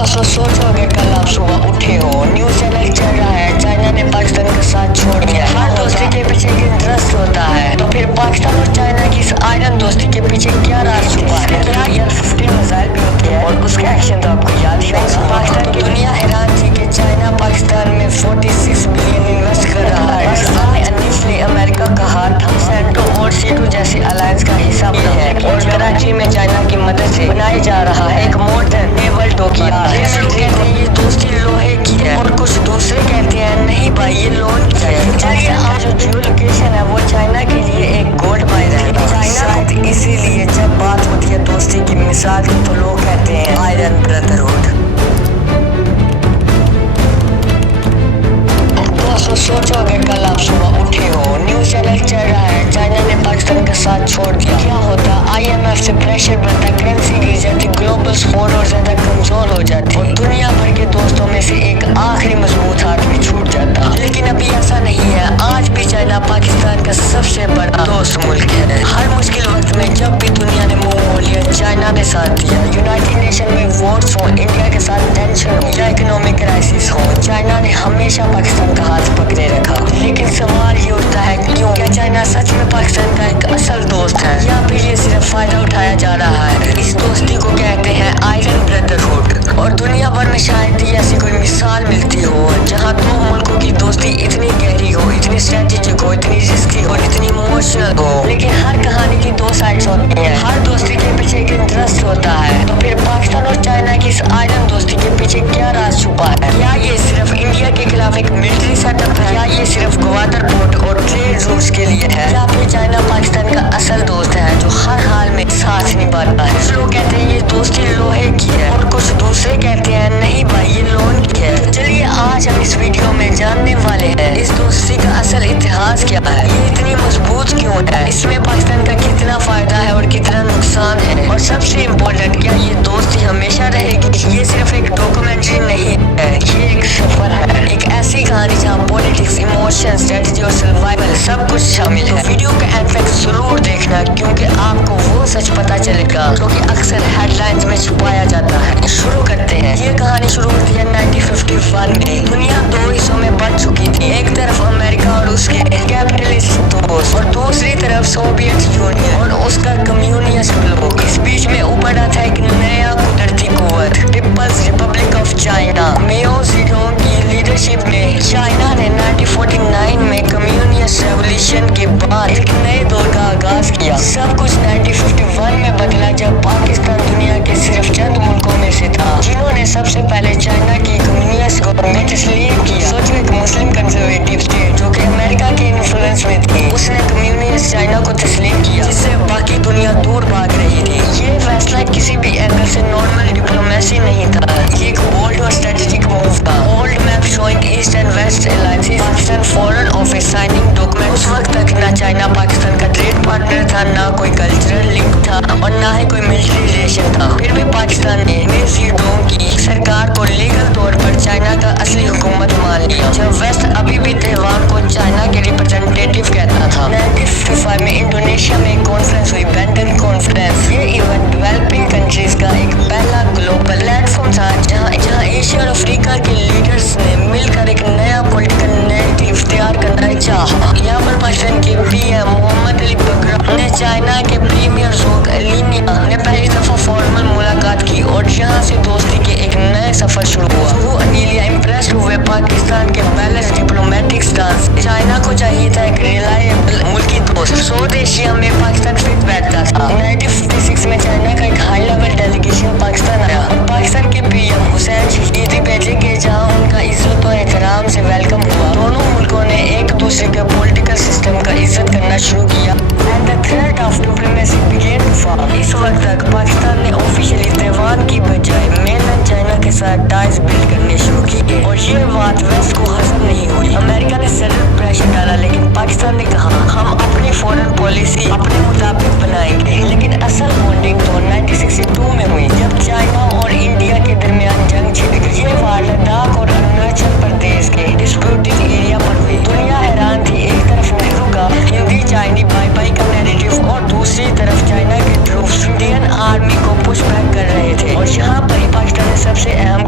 दोस्तों सोचो अगर कल आप सुबह उठे हो, न्यूज चैनल चल रहा है चाइना ने पाकिस्तान का साथ छोड़ दिया। हर दोस्ती के पीछे एक इंटरेस्ट होता है, तो फिर पाकिस्तान और चाइना की इस आयरन दोस्ती के पीछे क्या राज छुपा है? क्या F-15 मिसाइल भी होती है और उसका एक्शन तो आपको याद ही होगा। पाकिस्तान की दुनिया हैरान थी कि चाइना पाकिस्तान में 46 बिलियन इन्वेस्ट कर रहा है। पाकिस्तान ने इनिशियली अमेरिका का हाथ सेंटो और C2 जैसे अलायंस का हिस्सा भी है और कराची में चाइना की मदद से बनाया जा रहा है एक मॉडर्न नेवल डॉकयार्ड। कहते हैं ये दोस्ती लोहे की है और कुछ दूसरे कहते हैं नहीं भाई ये लोन की है। चलिए आज जो जियो लोकेशन है वो चाइना के लिए एक गोल्ड माइन है। चाइना को इसीलिए जब बात होती है दोस्ती की मिसाल की तो लोग कहते हैं आयरन ब्रदरहुड। दोस्तों सोचो अगर कल आप सुबह उठे हो, न्यूज चैनल चल रहा है चाइना ने पाकिस्तान का साथ छोड़ दिया, क्या होता? IMF से प्रेशर बनता, करेंसी गिर जाती, ग्लोबल सपोर्ट और ज्यादा कमजोर हो जाती और दुनिया भर के दोस्तों में से एक आखिरी मजबूत हाथ भी छूट जाता। लेकिन अभी ऐसा नहीं है, आज भी चाइना पाकिस्तान का सबसे बड़ा दोस्त मुल्क है। हर मुश्किल वक्त में जब भी दुनिया ने मुंह मोड़ लिया चाइना ने साथ दिया। यूनाइटेड नेशन में वोट्स हो, इंडिया के साथ टेंशन हो या इकोनॉमिक क्राइसिस हो, चाइना ने हमेशा पाकिस्तान का हाथ पकड़े रखा। लेकिन सवाल ये उठता है क्यों? क्या चाइना सच में पाकिस्तान का एक असल दोस्त है या फिर ये सिर्फ फायदा उठाया जा रहा है? इस दोस्ती को कहते हैं आयरन ब्रदरहुड और दुनिया भर में शायद ही ऐसी कोई मिसाल मिलती हो जहाँ दो मुल्कों की दोस्ती इतनी गहरी हो, इतनी स्ट्रेटेजिक हो, इतनी रिस्की हो, इतनी इमोशनल हो। लेकिन हर कहानी की दो साइड्स होती हैं, हर दोस्ती के पीछे एक इंटरेस्ट होता है। तो फिर पाकिस्तान और चाइना की इस आयरन दोस्ती के पीछे क्या राज छुपा है? क्या ये सिर्फ इंडिया के खिलाफ एक मिलिट्री सेटअप है या ये सिर्फ ग्वादर पोर्ट और ट्रेड रूट्स के लिए है या फिर चाइना पाकिस्तान का असल दोस्त है जो हर हाल में साथ निभाता है? कुछ लोग कहते हैं ये दोस्ती लोहे की है और कुछ दूसरे कहते हैं नहीं भाई ये लोन की है। तो चलिए आज हम इस वीडियो में जानने वाले हैं इस दोस्ती का असल इतिहास क्या है, ये इतनी मजबूत क्यों है, इसमें पाकिस्तान का कितना फायदा है और कितना नुकसान है, और सबसे इम्पोर्टेंट क्या ये दोस्ती हमेशा रहेगी? ये सिर्फ एक डॉक्यूमेंट्री नहीं है, ये एक सफर है, एक ऐसी कहानी जहाँ पॉलिटिक्स, इमोशन, स्ट्रेटजी और सर्वाइवल सब कुछ शामिल है। वीडियो का एंड तक जरूर देखना क्योंकि आपको वो सच पता चलेगा जो कि अक्सर हेडलाइंस में छुपाया जाता है। शुरू करते हैं। ये कहानी शुरू होती है 1951 में। दुनिया दो हिस्सों में बंट चुकी थी, एक तरफ अमेरिका और उसके कैपिटलिस्ट दोस्त और दूसरी तरफ सोवियत यूनियन और उसका कम्युनिस्ट ब्लॉक। इस बीच में उभरा था एक नया कुदरती कुव्वत, People's Republic of China. Mao Zedong की लीडरशिप में चाइना ने 1949 में कम्युनिस्ट रेवोल्यूशन के बाद एक नए दौर का आगाज किया। सब कुछ 1951 में बदला जब पाकिस्तान दुनिया के सिर्फ चंद मुल्कों में से था जिन्होंने सबसे पहले चाइना की कम्युनिस्ट गवर्नमेंट तस्लीम किया। सोचो एक मुस्लिम कंजर्वेटिव स्टेट जो कि अमेरिका के इन्फ्लुएंस में थी, उसने कम्युनिस्ट चाइना को तस्लीम किया जिससे बाकी दुनिया दूर भाग रही थी। ये फैसला किसी भी एंगल से नॉर्मल डिप्लोमेसी नहीं था, ये एक बोल्ड और स्ट्रेटेजिक मूव था। Old map showing east and west alliances, Pakistan foreign office signing document. उस वक्त तक ना चाइना पाकिस्तान का ट्रेड पार्टनर था, ना कोई कल्चरल लिंक था और ना ही कोई मिलिट्री रिलेशन था। फिर भी पाकिस्तान ने मेओ ज़ेडुंग की सरकार को लीगल तौर पर चाइना का असली हुकूमत मान लिया, जब वेस्ट अभी भी तैवान को चाइना के रिप्रेजेंटेटिव कहता था। 1955 में इंडोनेशिया में एक कॉन्फ्रेंस हुई, बैंटन कॉन्फ्रेंस। ये इवेंट डेवलपिंग कंट्रीज का एक पहला ग्लोबल प्लेटफॉर्म था जहां एशिया और अफ्रीका के लीडर्स ने मिलकर एक नया पॉलिटिकल नैरेटिव तैयार करना चाहा। यहाँ पर पाकिस्तान के PM मोहम्मद अली बकरा ने चाइना के प्रीमियर ज़ोंग अलिन्या ने पहली दफा फॉर्मल मुलाकात की और यहाँ से दोस्ती के एक नए सफर शुरू हुआ। वो अनिलिया इम्प्रेस हुए पाकिस्तान के बैलेंस डिप्लोमेटिक स्टांस। चाइना को चाहिए था एक रिलायबल मुल्की दोस्त। साउथ एशिया में पाकिस्तान फिट बैठता था। 1956 में चाइना का एक हाई लेवल डेलीगेशन पाकिस्तान आया और पाकिस्तान के PM हुसैन शहीदी भेजे गए जहाँ उनका इज्जत और एहतराम से वेलकम हुआ। दोनों मुल्कों ने एक दूसरे के पॉलिटिकल सिस्टम का इज्जत करना शुरू किया and the thread of diplomacy begin to fall. इस वक्त तक पाकिस्तान ने ऑफिशियली तैवान की बजाय मेनलैंड चाइना के साथ टाइज बिल्ड करने शुरू किए और ये बात वेस्ट को हजम नहीं हुई। अमेरिका ने सडन प्रेशर डाला लेकिन पाकिस्तान ने कहा हम अपनी फॉरेन पॉलिसी अपने मुताबिक बनाएंगे। लेकिन असल बॉन्डिंग तो 1962 में हुई जब चाइना और इंडिया के दरमियान जंग छिड़ गई। ये वार लद्दाख और अरुणाचल प्रदेश के डिस्प्यूटेड एरिया पर हुई। दुनिया हैरान थी, एक तरफ नेहरू का हिंदी चाइनी बाई बाई का नैरेटिव और दूसरी तरफ चाइना के ट्रूप्स इंडियन आर्मी को पुश बैक कर रहे थे और यहाँ पर ही पाकिस्तान ने सबसे अहम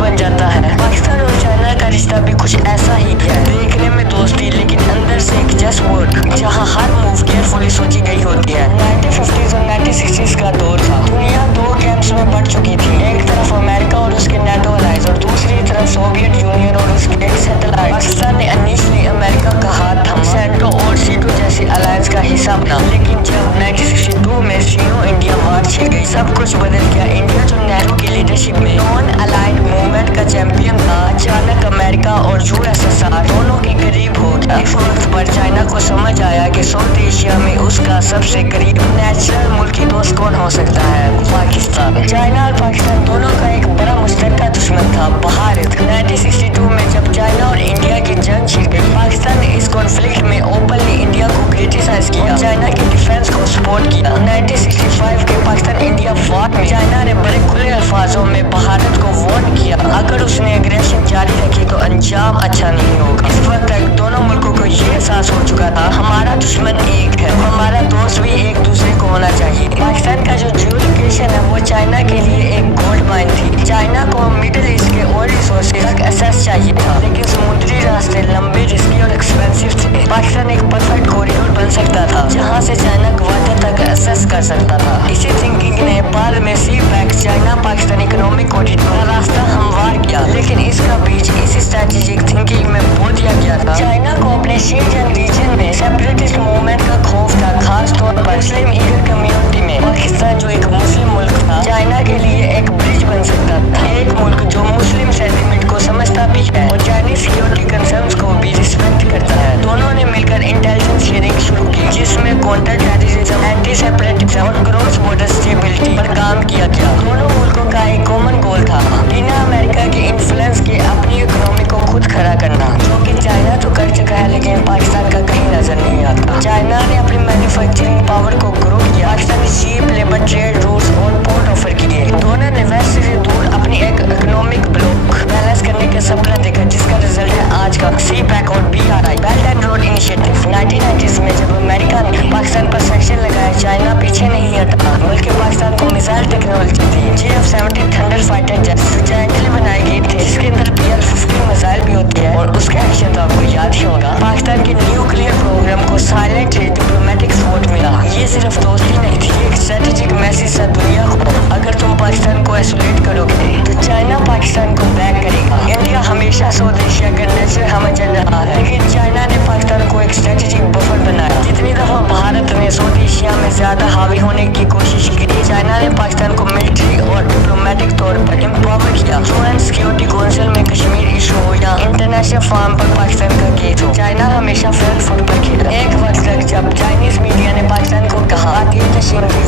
बन जाता है। पाकिस्तान और चाइना का रिश्ता भी कुछ ऐसा ही है, देखने में दोस्ती लेकिन अंदर से एक जस्ट वर्क, जहाँ हर मूव केयरफुली सोची गई होती है। 1950s और 1960s का दौर था। दुनिया दो कैंप्स में बढ़ चुकी थी, एक तरफ अमेरिका और उसके नेटो अलाइज और दूसरी तरफ सोवियत यूनियन और उसके सैटेलाइट। पाकिस्तान ने इनिशियली अमेरिका का हाथ थामा, सेंटो और सीटो जैसी अलायंस का हिस्सा बना, लेकिन जब 1962 में सीनो इंडिया वार छिड़ गई, सब कुछ बदल गया। इंडिया जो नेहरू की लीडरशिप में नॉन अलाइड मूवमेंट का चैंपियन था, अचानक अमेरिका और यूएसएसआर दोनों के करीब हो गया। इस वक्त पर चाइना को समझ आया कि साउथ एशिया में उसका सबसे करीब नेचुरल मुल्की दोस्त कौन हो सकता है, पाकिस्तान। चाइना और पाकिस्तान दोनों का एक बड़ा मुश्तरका दुश्मन था, भारत। 1962 में जब चाइना और इंडिया की जंग छिड़ गई, पाकिस्तान ने इस कॉन्फ्लिक्ट में ओपनली इंडिया को क्रिटिसाइज किया, चाइना के डिफेंस को सपोर्ट किया। 1965 के पाकिस्तान इंडिया वॉर में चाइना ने बड़े खुले अल्फाजों में भारत को वार्न किया, अगर उसने एग्रेशन जारी रखी तो अंजाम अच्छा नहीं होगा। इस वक्त तक दोनों मुल्कों को ये एहसास हो चुका था, हमारा दुश्मन एक है, हमारा दोस्त भी एक दूसरे को होना चाहिए। पाकिस्तान का जो ज्यूरिडिक्शन है वो चाइना के लिए एक गोल्ड माइन थी। चाइना को मिडिल ईस्ट के ऑयल रिसोर्सेज तक एक्सेस चाहिए था, लेकिन समुद्री रास्ते लंबे, रिस्की और एक्सपेंसिव थे। पाकिस्तान एक परफेक्ट कॉरिडोर बन सकता था, जहां से चाइना ग्वादर तक एक्सेस कर सकता था। इसी थिंकिंग ने बाद में CPEC China Pakistan economic corridor का रास्ता हमवार किया, लेकिन इसका बीज इस स्ट्रेटेजिक थिंकिंग में बो दिया गया था। चाइना को अपने शिनजियांग रीजन में सेपरेटिस्ट मूवमेंट का खौफ था, खास तौर पर मुस्लिम ईगर कम्युनिटी में। पाकिस्तान जो एक मुस्लिम मुल्क था, चाइना के लिए एक ब्रिज बन सकता था, एक मुल्क जो मुस्लिम सेंटिमेंट को समझता भी है और चाइनीज सिक्योरिटी कंसर्न्स को भी रिस्पेक्ट करता है। दोनों ने मिलकर इंटेलिजेंस शेयरिंग शुरू की, जिसमें काउंटर टेररिज्म, एंटी सेपरेटिज्म और क्रॉस बॉर्डर स्टेबिलिटी पर काम किया गया। दोनों मुल्कों का एक कॉमन गोल था, बिना अमेरिका के इन्फ्लुएंस के अपनी इकोनॉमी को खुद खड़ा करना, जो कि चाइना तो कर चुका है, लेकिन पाकिस्तान का कहीं नजर नहीं आता। चाइना ने अपनी मैन्युफैक्चरिंग पावर को ग्रो किया, पाकिस्तान ने चीप लेबर, ट्रेड रूट्स और पोर्ट ऑफर किए। दोनों ने वेस्ट से दूर अपनी एक इकोनॉमिक ब्लॉक बैलेंस करने का सपना देखा, जिसका रिजल्ट है आज का सी पैक और BRI, belt and road initiative. 1990s में जब अमेरिका ने पाकिस्तान पर सेक्शन लगाया, चाइना पीछे नहीं हटा, बल्कि पाकिस्तान को मिसाइल टेक्नोलॉजी दी, JF-17 thunder fighter jet jointly बनाई गई थी, जिसके अंदर PL-50 मिसाइल भी होती है और उसका एक्शन तो आपको याद ही होगा। पाकिस्तान के न्यूक्लियर प्रोग्राम को साइलेंट डिप्लोमेटिक सपोर्ट मिला। ये सिर्फ दोस्ती नहीं थी, एक स्ट्रेटेजिक मैसेज था दुनिया को, अगर तुम पाकिस्तान को आइसोलेट करोगे तो चाइना पाकिस्तान को बैक करेगा। इंडिया हमेशा साउथ एशिया का नेचर हमें चल रहा है, लेकिन चाइना ने पाकिस्तान को एक स्ट्रेटेजिक बफर बनाया। जितनी दफा भारत ने साउथ एशिया में ज्यादा हावी होने की कोशिश की, चाइना ने पाकिस्तान को मिलिट्री और डिप्लोमेटिक तौर पर एम्पावर किया। UN सिक्योरिटी काउंसिल में कश्मीर इशू हो या इंटरनेशनल फार्म पर पाकिस्तान का केस हो, चाइना हमेशा फ्रंट फुट पर खेला। एक वक्त तक जब चाइनीज मीडिया ने पाकिस्तान को कहा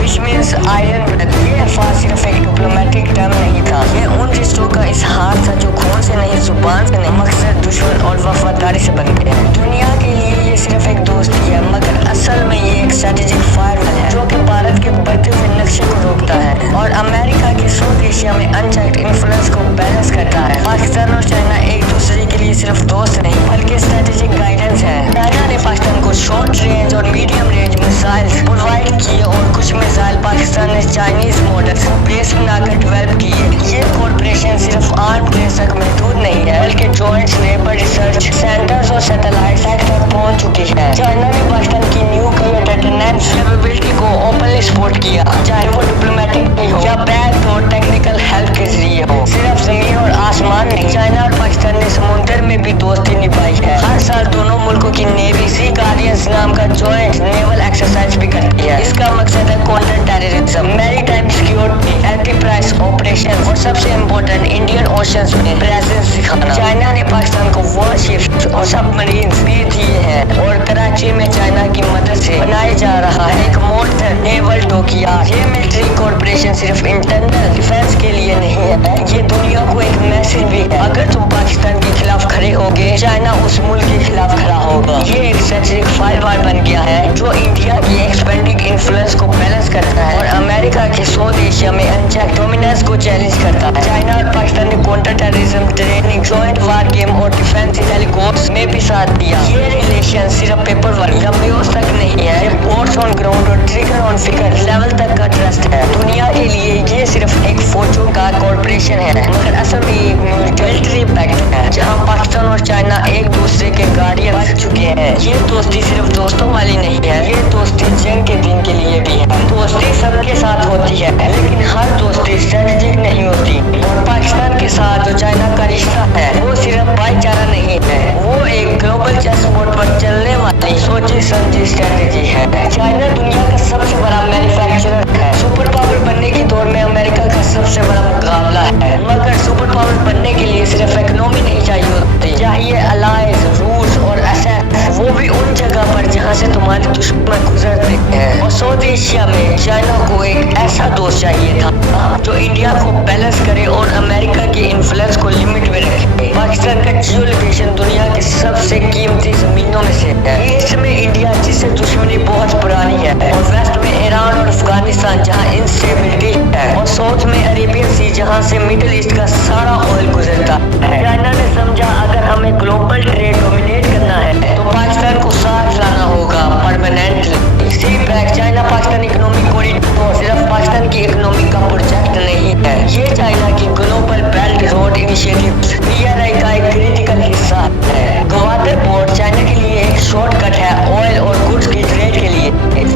which means iron breath, ये अल्फाज सिर्फ एक डिप्लोमेटिक टर्म नहीं था, ये उन रिश्तों का इजहार था जो खून से नहीं, जुबान से नहीं, मकसद, दुश्मन और वफादारी से बनते हैं। दुनिया के लिए ये सिर्फ एक दोस्ती है, मगर असल में ये एक स्ट्रेटेजिक फायरवॉल है, जो कि भारत के बढ़ते हुए नक्शे को रोकता है और अमेरिका के साउथ एशिया में अनचेक्ड इन्फ्लुएंस को बैलेंस करता है। पाकिस्तान और चाइना एक दूसरे के लिए सिर्फ दोस्त नहीं, बल्कि स्ट्रेटेजिक गाइडेंस है। चाइना ने पाकिस्तान को शॉर्ट रेंज और मीडियम रेंज मिसाइल्स प्रोवाइड किए और कुछ मिसाइल पाकिस्तान ने चाइनीज मॉडल्स को बेस बनाकर डेवलप किए। ये कॉर्पोरेशन सिर्फ आर्म रेस तक महदूद नहीं है, बल्कि जॉइंट लेबर रिसर्च सेंटर्स और सैटेलाइट तक पहुंच चुकी है। चाइना ने पाकिस्तान की न्यूक्लियर डेटोनेंस कैपेबिलिटी को ओपनली सपोर्ट किया, चाहे वो डिप्लोमेटिक हो या बैक और टेक्निकल हेल्प के जरिए हो। सिर्फ जमीन और आसमान नहीं, चाइना और पाकिस्तान ने समुद्र में भी दोस्ती निभाई है। हर साल दोनों मुल्कों की नेवी सी गार्डियंस नाम का जॉइंट नेवल एक्सरसाइज भी करती है। इसका मकसद है counter terrorism, maritime security, enterprise operation और सबसे इम्पोर्टेंट इंडियन ओशंस में प्रेजेंस दिखाना। चाइना ने पाकिस्तान को वॉरशिप्स और सबमरीन्स भी दिए हैं और कराची में चाइना की मदद से बनाया जा रहा है एक मॉडर्न नेवल डॉकयार्ड। ये मिलिट्री कॉर्पोरेशन सिर्फ इंटरनल डिफेंस के लिए नहीं है, ये दुनिया को एक मैसेज भी है, अगर तुम पाकिस्तान के खिलाफ खड़े होगे, चाइना उस मुल्क के खिलाफ खड़ा होगा। ये एक स्ट्रेटेजिक फायरवॉल बन गया है, जो इंडिया की एक्सपेंडिंग इन्फ्लुएंस को बैलेंस करता है और अमेरिका के साउथ एशिया में डोमिनेंस को चैलेंज करता है। चाइना और पाकिस्तान ने counter terrorism training, joint war game और डिफेंसिव हेलीकॉप्टर्स में भी साथ दिया। ये रिलेशन सिर्फ पेपर वर्क या म्यूज तक नहीं है, रिपोर्ट्स ऑन ग्राउंड और ट्रिगर ऑन फिगर लेवल तक का ट्रस्ट है। दुनिया के लिए ये सिर्फ एक फौजों का कॉर्पोरेशन है, मगर असल में एक मिलिट्री पैक्ट है, जहाँ पाकिस्तान और चाइना एक दूसरे के गार्डियन बन चुके हैं। ये दोस्ती सिर्फ दोस्तों वाली नहीं है, ये दोस्ती जंग के दिन के लिए भी है। दोस्ती सबके साथ होती है, लेकिन हर दोस्ती स्ट्रेटेजिक नहीं होती। और पाकिस्तान के साथ जो चाइना का रिश्ता है वो सिर्फ भाईचारा नहीं है, वो एक ग्लोबल चेस बोर्ड पर चलने वाली सोची समझी स्ट्रेटेजी है। चाइना दुनिया का सबसे बड़ा मैन्युफैक्चरर है। सुपर पावर बनने की दौड़ में अमेरिका का सबसे बड़ा मुकाबला है, मगर सुपर पावर बनने के लिए सिर्फ इकोनॉमी नहीं चाहिए होती, चाहिए अलाइज, रूल्स और एसेट्स, वो भी उन जगह पर जहाँ से तुम्हारे दुश्मन गुजरते हैं। और साउथ एशिया में चाइना को एक ऐसा दोस्त चाहिए था जो इंडिया को बैलेंस करे और अमेरिका के इन्फ्लुएंस को लिमिट में रखे। पाकिस्तान का जियो लोकेशन दुनिया की सबसे कीमती जमीनों में से है। ईस्ट में इंडिया जिससे दुश्मनी बहुत पुरानी है, और वेस्ट में ईरान और अफगानिस्तान जहाँ इंस्टेबिलिटी है, और साउथ में अरेबियन सी जहाँ से मिडिल ईस्ट का सारा ऑयल गुजरता है। चाइना ने समझा अगर हमें ग्लोबल ट्रेड डोमिनेट करना है तो पाकिस्तान को साथ लाना होगा permanently. CPEC China Pakistan economic corridor सिर्फ पाकिस्तान की इकोनॉमी का प्रोजेक्ट नहीं है, ये चाइना की global belt road initiative BRI का एक क्रिटिकल हिस्सा है। ग्वादर पोर्ट चाइना के लिए एक शॉर्टकट है ऑयल और गुड्स की ट्रेड के लिए।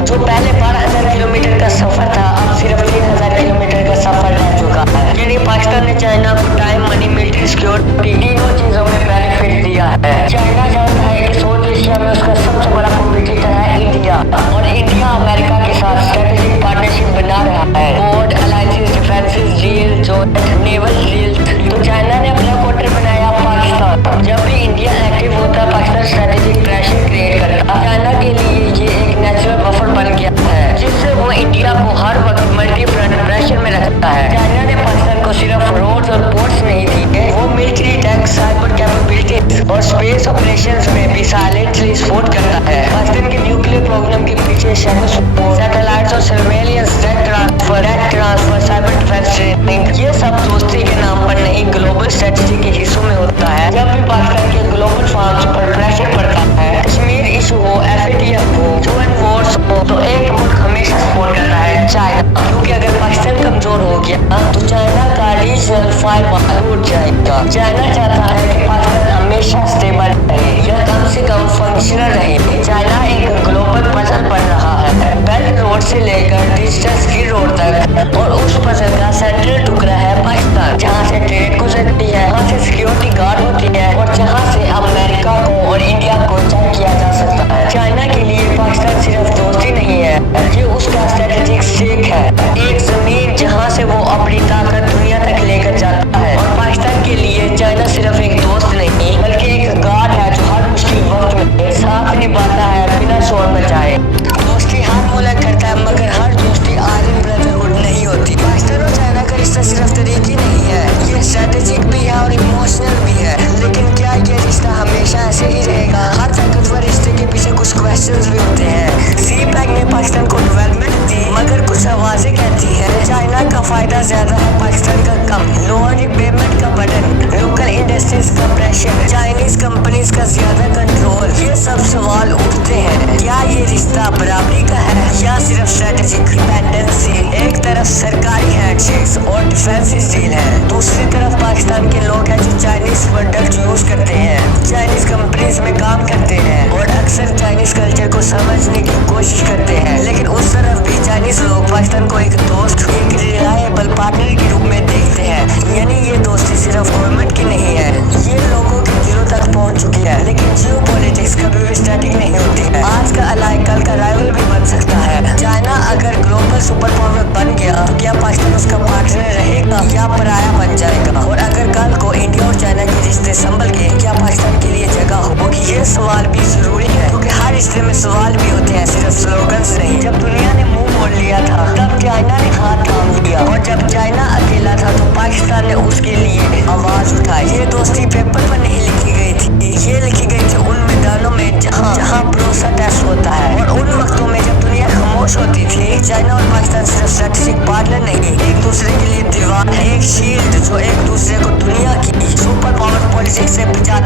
जो पहले 12,000 किलोमीटर का सफर था, अब सिर्फ 3,000 किलोमीटर का सफर रह चुका है। यानी पाकिस्तान ने चाइना को टाइम, मनी, मिलिट्री सिक्योरिटी तीनों चीजों में बेनिफिट दिया है। चाइना जानता है कि साउथ एशिया में उसका सबसे बड़ा कॉम्पिटिटर है इंडिया, और इंडिया अमेरिका के साथ स्ट्रेटेजिक पार्टनरशिप बना रहा है। Board alliances, defences deal, joint naval deal. तो चाइना ने अपना क्वार्टर बनाया पाकिस्तान। जब भी इंडिया एक्टिव होता, पाकिस्तान स्ट्रेटेजिक प्रेशर क्रिएट करता। चाइना के लिए ये एक नेचुरल बफर बन गया है, जिससे वो इंडिया को हर वक्त मल्टी फ्रंट प्रेशर में रखता है। चाइना ने पाकिस्तान को सिर्फ रोड्स और पोर्ट्स नहीं दिए, वो मिलिट्री टैक, साइबर कैपेबिलिटीज और स्पेस ऑपरेशंस में भी साइलेंटली सपोर्ट करता है। पाकिस्तान के न्यूक्लियर प्रोग्राम के पीछे शैडो सपोर्ट, सैटेलाइट्स और surveillance, tech transfer, cyber defence training, ये सब दोस्ती के नाम पर नहीं, ग्लोबल स्ट्रेटेजी के हिस्सों में होता है। जब भी पाकिस्तान के ग्लोबल फॉर्म्स पर प्रेशर पड़ता है, कश्मीर इशू हो, FATF हो, UN वॉर्स हो, तो एक मुल्क हमेशा सपोर्ट करता है चाइना, क्योंकि अगर पाकिस्तान कमजोर हो गया तो चाइना का रीजनल फाइबर टूट जाएगा। चाइना चाहता है कि पाकिस्तान हमेशा स्टेबल रहे या कम से कम फंक्शनल रहे। चाइना एक ग्लोबल पजल बन रहा है, बेल्ट रोड से लेकर डिजिटल स्किल रोड तक, और उस पजल का सेंट्रल टुकड़ा है पाकिस्तान, जहाँ से ट्रेड गुजरती है, वहाँ से सिक्योरिटी गार्ड होती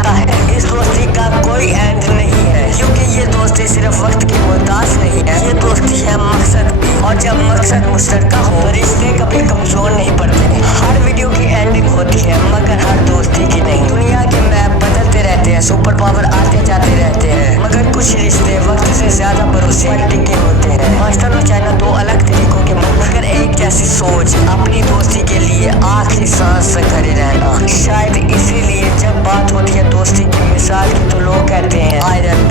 ہوتا ہے اس دوستی کا کوئی اینڈ نہیں ہے، کیونکہ یہ دوستی صرف وقت کی محتاج نہیں ہے، یہ دوستی ہے مقصد کی، اور جب مقصد مشترکہ ہو تو رشتے کبھی کمزور نہیں پڑتے۔ ہر ویڈیو کی اینڈنگ ہوتی ہے مگر ہر دوستی کی نہیں۔ دنیا کے میپ بدلتے رہتے ہیں، سپر پاور آتے جاتے رہتے ہیں، مگر کچھ رشتے وقت سے زیادہ بھروسے پر ٹکے ہوتے ہیں۔ ماسٹر اور چائنا دو الگ طریقوں کے مگر ایک جیسی سوچ، اپنی دوستی کے لیے آخری سانس تک کھڑے رہنا۔ شاید اسی لیے جب بات ہوتی ہے دوستی کی مثال کی تو لوگ کہتے ہیں آئرن